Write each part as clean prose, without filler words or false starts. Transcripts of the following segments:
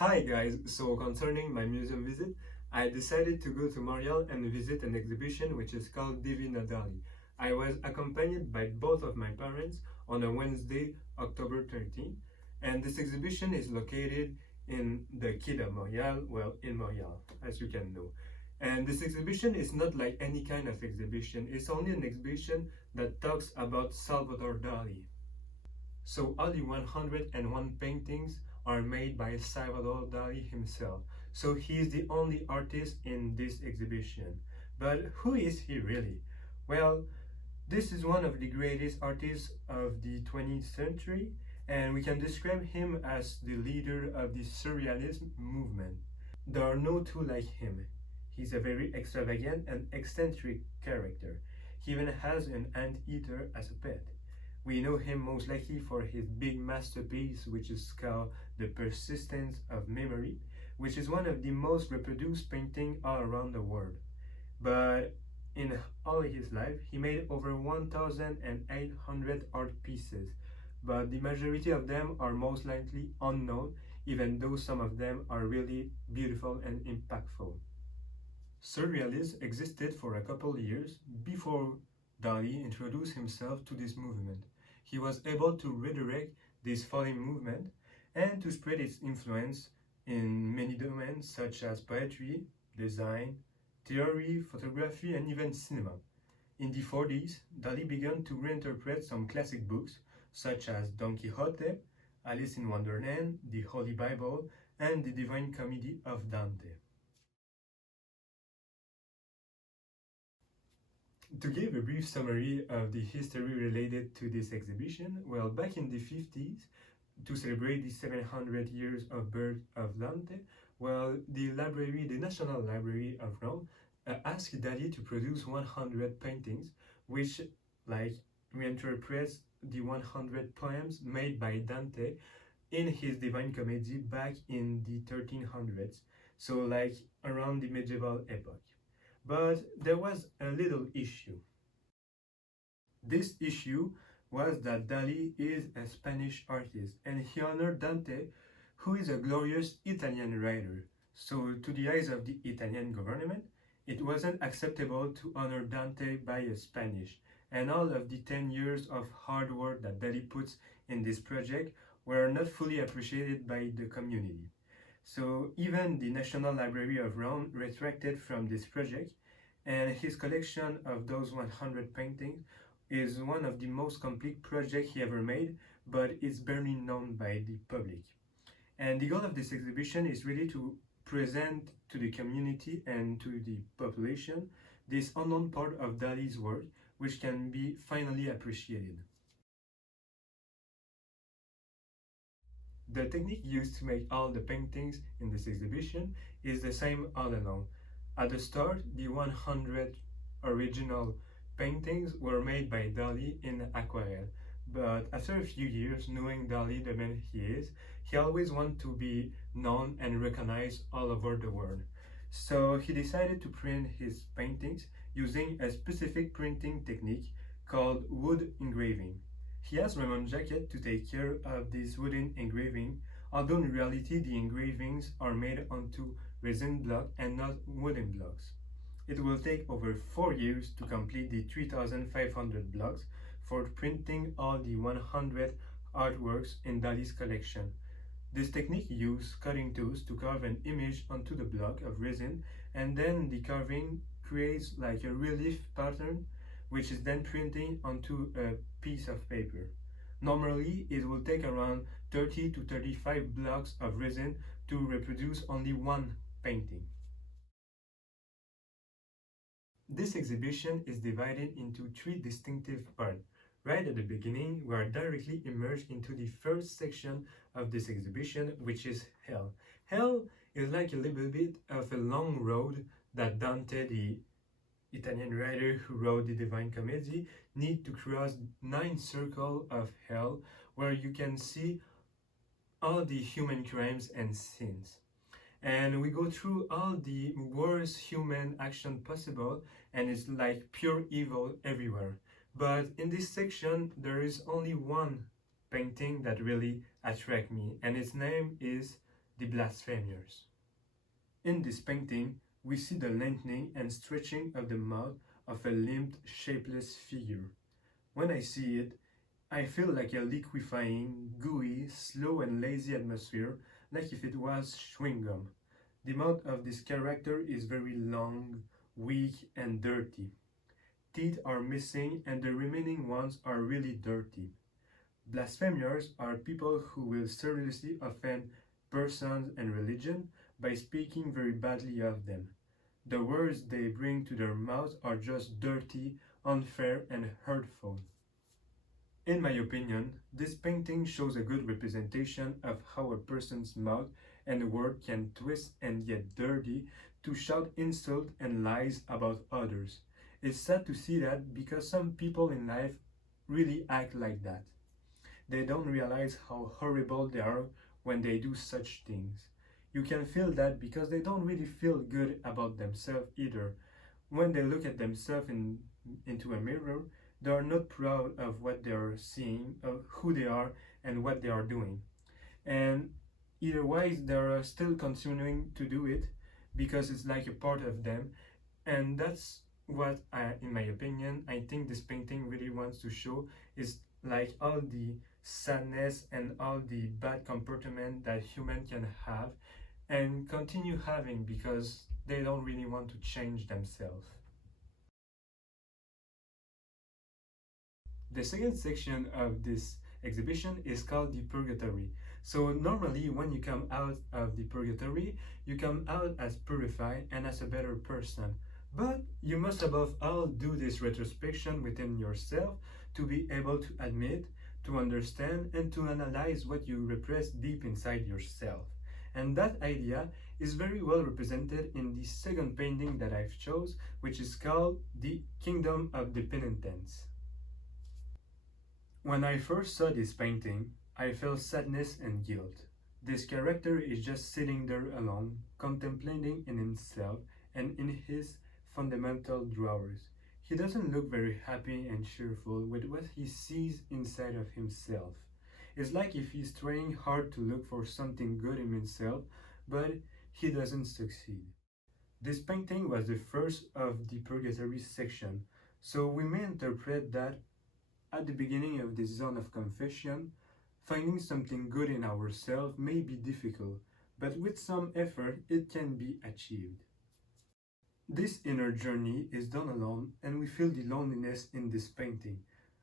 Hi guys, so concerning my museum visit, I decided to go to Montreal and visit an exhibition which is called Divina Dali. I was accompanied by both of my parents on a Wednesday, October 13th, and this exhibition is located in the Quai de Montréal, well, in Montreal, as you can know. And this exhibition is not like any kind of exhibition, it's only an exhibition that talks about Salvador Dali. So all the 101 paintings are made by Salvador Dali himself. So he is the only artist in this exhibition. But who is he really? Well, this is one of the greatest artists of the 20th century, and we can describe him as the leader of the Surrealism movement. There are no two like him. He's a very extravagant and eccentric character. He even has an anteater as a pet. We know him most likely for his big masterpiece, which is called The Persistence of Memory, which is one of the most reproduced paintings all around the world. But in all his life, he made over 1,800 art pieces, but the majority of them are most likely unknown, even though some of them are really beautiful and impactful. Surrealism existed for a couple years before Dali introduced himself to this movement. He was able to redirect this falling movement and to spread its influence in many domains such as poetry, design, theory, photography, and even cinema. In the 40s, Dali began to reinterpret some classic books such as Don Quixote, Alice in Wonderland, the Holy Bible, and the Divine Comedy of Dante. To give a brief summary of the history related to this exhibition, well, back in the 50s, to celebrate the 700 years of birth of Dante, well, the National Library of Rome, asked Dali to produce 100 paintings, which, reinterprets the 100 poems made by Dante in his Divine Comedy back in the 1300s, so around the medieval epoch. But there was a little issue. This issue was that Dali is a Spanish artist and he honored Dante, who is a glorious Italian writer. So to the eyes of the Italian government, it wasn't acceptable to honor Dante by a Spanish, and all of the 10 years of hard work that Dali puts in this project were not fully appreciated by the community. So even the National Library of Rome retracted from this project, and his collection of those 100 paintings is one of the most complete projects he ever made, but it's barely known by the public. And the goal of this exhibition is really to present to the community and to the population this unknown part of Dali's work, which can be finally appreciated. The technique used to make all the paintings in this exhibition is the same all along. At the start, the 100 original paintings were made by Dali in aquarelle, but after a few years, knowing Dali the man he is, he always wanted to be known and recognized all over the world. So he decided to print his paintings using a specific printing technique called wood engraving. He asked Raymond Jacquet to take care of this wooden engraving, although in reality the engravings are made onto resin block and not wooden blocks. It will take over 4 years to complete the 3,500 blocks for printing all the 100 artworks in Dali's collection. This technique uses cutting tools to carve an image onto the block of resin, and then the carving creates like a relief pattern, which is then printed onto a piece of paper. Normally, it will take around 30 to 35 blocks of resin to reproduce only one painting. This exhibition is divided into 3 distinctive parts. Right at the beginning, we are directly immersed into the first section of this exhibition, which is Hell. Hell is like a little bit of a long road that Dante, the Italian writer who wrote the Divine Comedy, need to cross 9 circles of hell where you can see all the human crimes and sins. And we go through all the worst human action possible, and it's like pure evil everywhere. But in this section, there is only one painting that really attracts me, and its name is the blasphemers. In this painting, we see the lengthening and stretching of the mouth of a limped, shapeless figure. When I see it, I feel like a liquefying, gooey, slow and lazy atmosphere, like if it was chewing gum. The mouth of this character is very long, weak and dirty. Teeth are missing and the remaining ones are really dirty. Blasphemers are people who will seriously offend persons and religion by speaking very badly of them. The words they bring to their mouth are just dirty, unfair, and hurtful. In my opinion, this painting shows a good representation of how a person's mouth and word can twist and get dirty to shout insult and lies about others. It's sad to see that because some people in life really act like that. They don't realize how horrible they are when they do such things. You can feel that because they don't really feel good about themselves either. When they look at themselves into a mirror, they are not proud of what they are seeing, of who they are, and what they are doing. And otherwise, they are still continuing to do it because it's like a part of them. And that's what, in my opinion, I think this painting really wants to show is like all the sadness and all the bad comportment that human can have and continue having because they don't really want to change themselves. The second section of this exhibition is called the purgatory. So normally when you come out of the purgatory, you come out as purified and as a better person. But you must above all do this retrospection within yourself to be able to admit, to understand, and to analyze what you repress deep inside yourself. And that idea is very well represented in the second painting that I've chose, which is called The Kingdom of the Penitents. When I first saw this painting, I felt sadness and guilt. This character is just sitting there alone, contemplating in himself and in his fundamental drawers. He doesn't look very happy and cheerful with what he sees inside of himself. It's like if he's trying hard to look for something good in himself, but he doesn't succeed. This painting was the first of the purgatory section, so we may interpret that at the beginning of this zone of confession, finding something good in ourselves may be difficult, but with some effort it can be achieved. This inner journey is done alone and we feel the loneliness in this painting.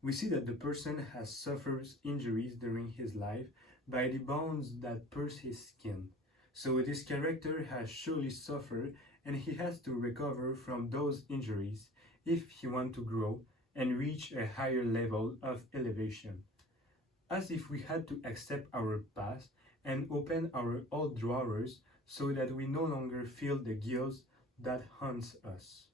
We see that the person has suffered injuries during his life by the bones that pierce his skin. So this character has surely suffered and he has to recover from those injuries if he wants to grow and reach a higher level of elevation. As if we had to accept our past and open our old drawers so that we no longer feel the guilt that haunts us.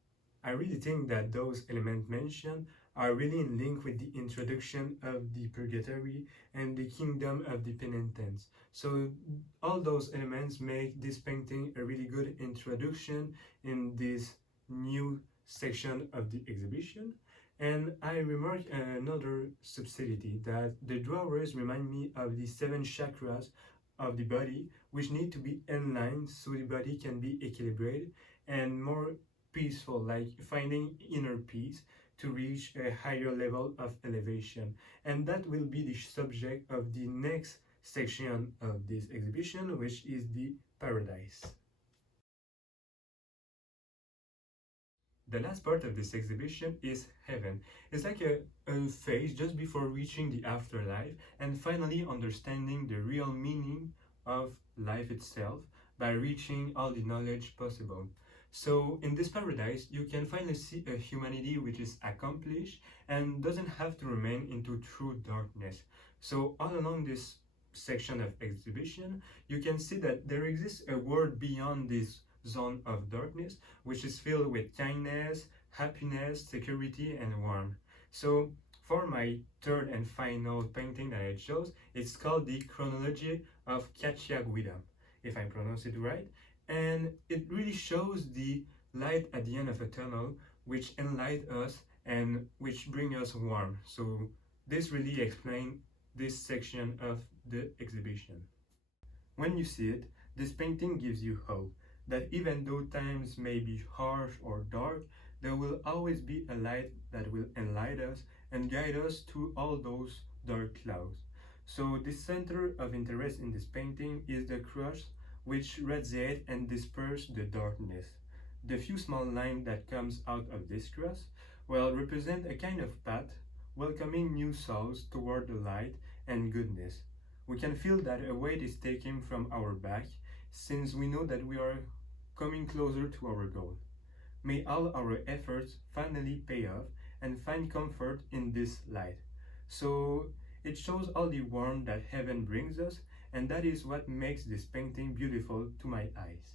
I really think that those elements mentioned are really in link with the introduction of the purgatory and the kingdom of the penitents. So all those elements make this painting a really good introduction in this new section of the exhibition. And I remarked another subtlety that the drawers remind me of the 7 chakras of the body, which need to be in line so the body can be equilibrated and more peaceful, like finding inner peace to reach a higher level of elevation. And that will be the subject of the next section of this exhibition, which is the paradise. The last part of this exhibition is heaven. It's like a phase just before reaching the afterlife and finally understanding the real meaning of life itself by reaching all the knowledge possible. So in this paradise, you can finally see a humanity which is accomplished and doesn't have to remain into true darkness. So all along this section of exhibition, you can see that there exists a world beyond this zone of darkness, which is filled with kindness, happiness, security, and warmth. So for my third and final painting that I chose, it's called the Chronology of Cacciaguida, if I pronounce it right. And it really shows the light at the end of a tunnel, which enlighten us and which bring us warmth. So this really explains this section of the exhibition. When you see it, This painting gives you hope that even though times may be harsh or dark, there will always be a light that will enlighten us and guide us through all those dark clouds. So the center of interest in this painting is the cross which radiates and disperses the darkness. The few small lines that comes out of this cross represent a kind of path welcoming new souls toward the light and goodness. We can feel that a weight is taken from our back since we know that we are coming closer to our goal. May all our efforts finally pay off and find comfort in this light. So it shows all the warmth that heaven brings us, and that is what makes this painting beautiful to my eyes.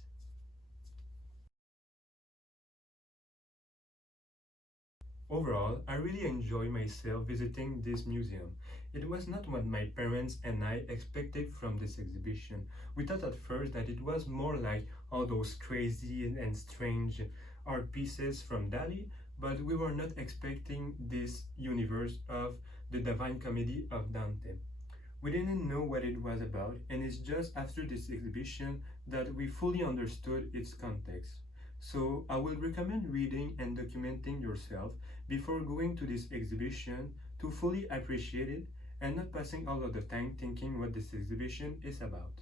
Overall, I really enjoy myself visiting this museum. It was not what my parents and I expected from this exhibition. We thought at first that it was more like all those crazy and strange art pieces from Dali, but we were not expecting this universe of the Divine Comedy of Dante. We didn't know what it was about, and it's just after this exhibition that we fully understood its context. So I will recommend reading and documenting yourself before going to this exhibition to fully appreciate it and not passing all of the time thinking what this exhibition is about.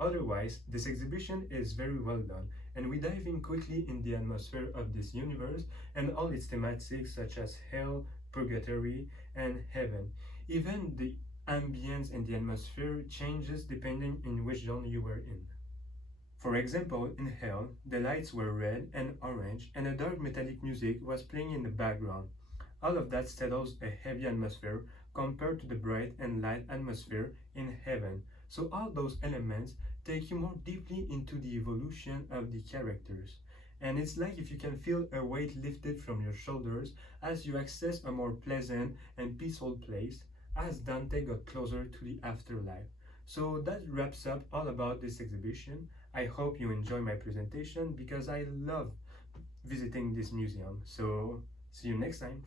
Otherwise, this exhibition is very well done, and we dive in quickly in the atmosphere of this universe and all its thematics such as hell, purgatory, and heaven. Even the ambience and the atmosphere changes depending in which zone you were in. For example, in hell, the lights were red and orange and a dark metallic music was playing in the background. All of that settles a heavy atmosphere compared to the bright and light atmosphere in heaven. So all those elements take you more deeply into the evolution of the characters. And it's like if you can feel a weight lifted from your shoulders as you access a more pleasant and peaceful place as Dante got closer to the afterlife. So that wraps up all about this exhibition. I hope you enjoy my presentation because I love visiting this museum. So see you next time.